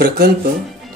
प्रकल्प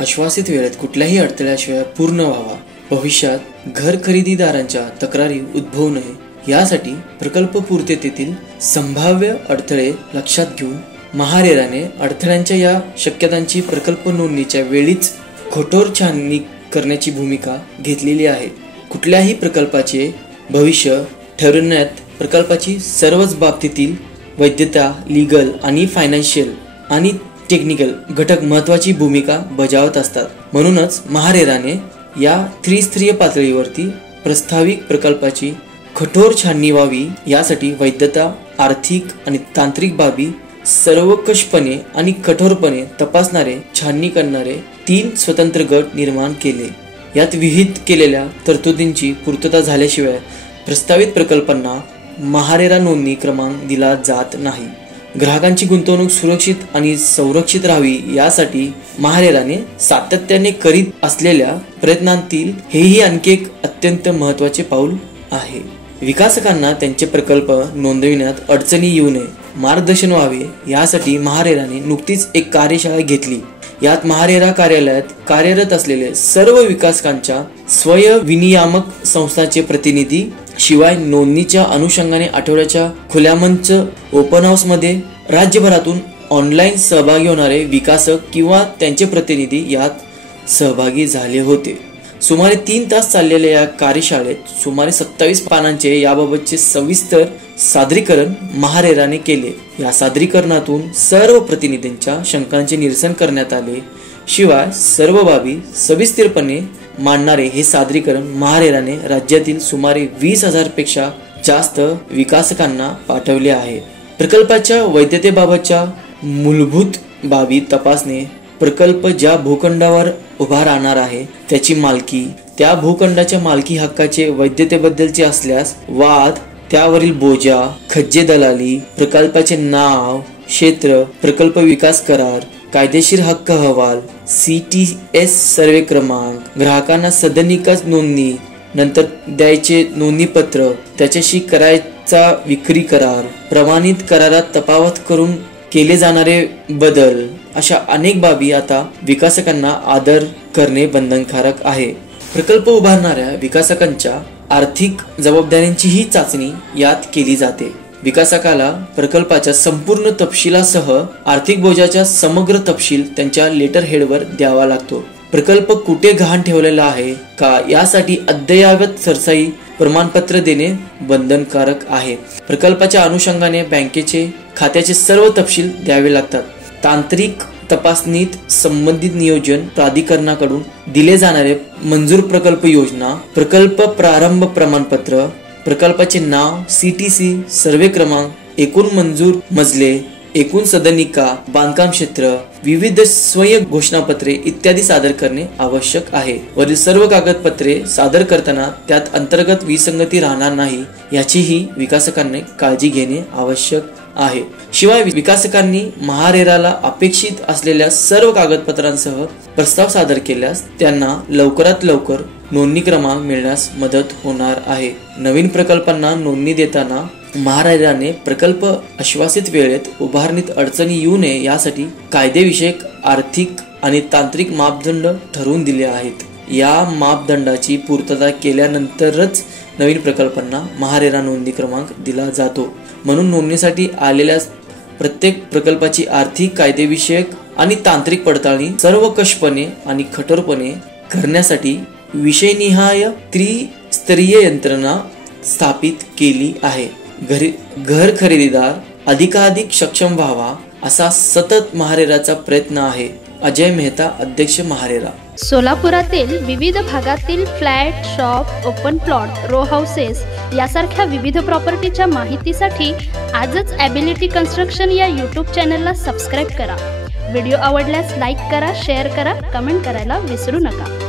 आश्वासित वेळेत कुठल्याही अडथळ्याशिवाय पूर्ण व्हावा, भविष्यात घर खरेदीदारांच्या तक्रारी उद्भवू नये यासाठी प्रकल्प पूर्ततेतील संभाव्य अडथळे लक्षात घेऊन महारेराने अडथळ्यांच्या या शक्यतांची प्रकल्प नोंदणीच्या वेळीच कठोर छाननी करण्याची भूमिका घेतलेली आहे। कुठल्याही प्रकल्पाचे भविष्य ठरवण्यात प्रकल्पाची सर्वच बाबतीतील वैधता, लीगल आणि फायनान्शियल आणि टेक्निकल घटक महत्त्वाची भूमिका बजावत असतात। म्हणूनच महारेराने या त्रिस्तरीय पातळीवरती प्रस्तावित प्रकल्पाची कठोर छाननी व्हावी यासाठी वैधता, आर्थिक आणि तांत्रिक बाबी सर्वकषपणे आणि कठोरपणे तपासणारे, छाननी करणारे 3 स्वतंत्र गट निर्माण केले। यात विहित केलेल्या तरतुदींची पूर्तता झाल्याशिवाय प्रस्तावित प्रकल्पांना महारेरा नोंदणी क्रमांक दिला जात नाही। ग्राहकांची गुंतवणूक सुरक्षित आणि संरक्षित राहावी यासाठी महारेराने सातत्याने करीत असलेल्या प्रयत्नांतील हेही आणखी एक अत्यंत महत्त्वाचे पाऊल आहे। विकासकांना त्यांचे प्रकल्प नोंदविण्यात अडचणी येऊ नये, मार्गदर्शन व्हावे यासाठी महारेराने नुकतीच एक कार्यशाळा घेतली। यात महारेरा कार्यालयात कार्यरत असलेले सर्व विकासकांच्या स्वयंविनियामक संस्थांचे प्रतिनिधी, शिवाय नोंदणीच्या अनुषंगाने आठवड्याच्या खुल्या मंच ओपन हाऊस मध्ये राज्यभरातून ऑनलाईन सहभागी होणारे विकासक किंवा त्यांचे प्रतिनिधी यात सहभागी झाले होते। सुमारे 3 तास चाललेल्या या कार्यशाळेत सुमारे 27 पानांचे याबाबतचे सविस्तर सादरीकरण महारेराने केले। या सादरीकरणातून सर्व प्रतिनिधींच्या शंकांचे निरसन करण्यात आले। शिवाय सर्व बाबी सविस्तरपणे मांडणारे हे सादरीकरण महारेराने राज्यातील सुमारे 20,000 पेक्षा जास्त विकासकांना पाठवले आहे। प्रकल्पाच्या वैधतेबाबतच्या मूलभूत बाबी तपासणे, प्रकल्प ज्या भूखंडावर उभा राहणार आहे त्याची मालकी, त्या भूखंडाच्या मालकी हक्काचे वैधतेबद्दलचे असल्यास वाद, त्यावरील बोजा, खज्जे दलाली, प्रकल्पाचे नाव, क्षेत्र, प्रकल्प विकास करार, कायदेशीर हक्क अहवाल, CTS सर्वे क्रमांक, ग्राहकांना सदनिकाच नोंदणी, नंतर द्यायचे नोंदणीपत्र, त्याच्याशी करायचा विक्री करार, प्रमाणित करारात तफावत करून केले जाणारे बदल, अशा अनेक बाबी आता विकासकांना आदर करणे बंधनकारक आहे। प्रकल्प उभारणाऱ्या विकासकांच्या आर्थिक जबाबदाऱ्यांची ही चाचणी यात केली जाते। विकासकाला प्रकल्पाच्या संपूर्ण तपशिलासह आर्थिक बोजाचा समग्र तपशील त्यांच्या लेटर हेडवर द्यावा लागतो। प्रकल्प कुठे गहाण ठेवलेला आहे का यासाठी अद्ययावत सरसाई प्रमाणपत्र देणे बंधनकारक आहे। प्रकल्पाच्या अनुषंगाने बँकेचे खात्याचे सर्व तपशील द्यावे लागतात। तांत्रिक तपासणीत संबंधित नियोजन प्राधिकरणाकडून दिले जाणारे मंजूर प्रकल्प योजना, प्रकल्प प्रारंभ प्रमाणपत्र, प्रकल्पाचे नाव, CTC सर्वे क्रमांक, एकूण मंजूर मजले, एकूण सदनिका, बांधकाम क्षेत्र, विविध स्वयं घोषणापत्रे इत्यादी सादर करणे आवश्यक आहे। वरील सर्व कागदपत्रे सादर करताना त्यात अंतर्गत विसंगती राहणार नाही याचीही विकासकांनी काळजी घेणे आवश्यक आहे। शिवाय विकासकांनी महारेराला अपेक्षित असलेल्या सर्व कागदपत्रांसह प्रस्ताव सादर केल्यास त्यांना लवकरात लवकर नोंदणी क्रमांक मिळण्यास मदत होणार आहे। नवीन प्रकल्पांना नोंदणी देताना महारेराने प्रकल्प आश्वासित वेळेत उभारणीत अडचणी येऊ नये यासाठी कायदेविषयक, आर्थिक आणि तांत्रिक मापदंड ठरवून दिले आहेत। या मापदंडाची पूर्तता केल्यानंतरच नवीन प्रकल्पांना महारेरा नोंदणी क्रमांक दिला जातो। म्हणून नोंदणीसाठी आलेल्या प्रत्येक प्रकल्पाची आर्थिक, कायदेविषयक आणि तांत्रिक पडताळणी सर्वकषपणे आणि कठोरपणे करण्यासाठी विषयनिहाय त्रिस्तरीय यंत्रणा स्थापित केली आहे। घर खरेदीदार अधिकाधिक सक्षम व्हावा असा सतत महारेराचा प्रयत्न आहे। अजय मेहता, अध्यक्ष, महारेरा। सोलापुरातील विविध भागातील flat, shop, open plot, row houses यासारख्या विविध प्रॉपर्टीच्या माहितीसाठी आजच ॲबिलिटी कन्स्ट्रक्शन या यूट्यूब चॅनलला सबस्क्राईब करा। व्हिडिओ आवडल्यास लाईक करा, शेअर करा, कमेंट करायला विसरू नका।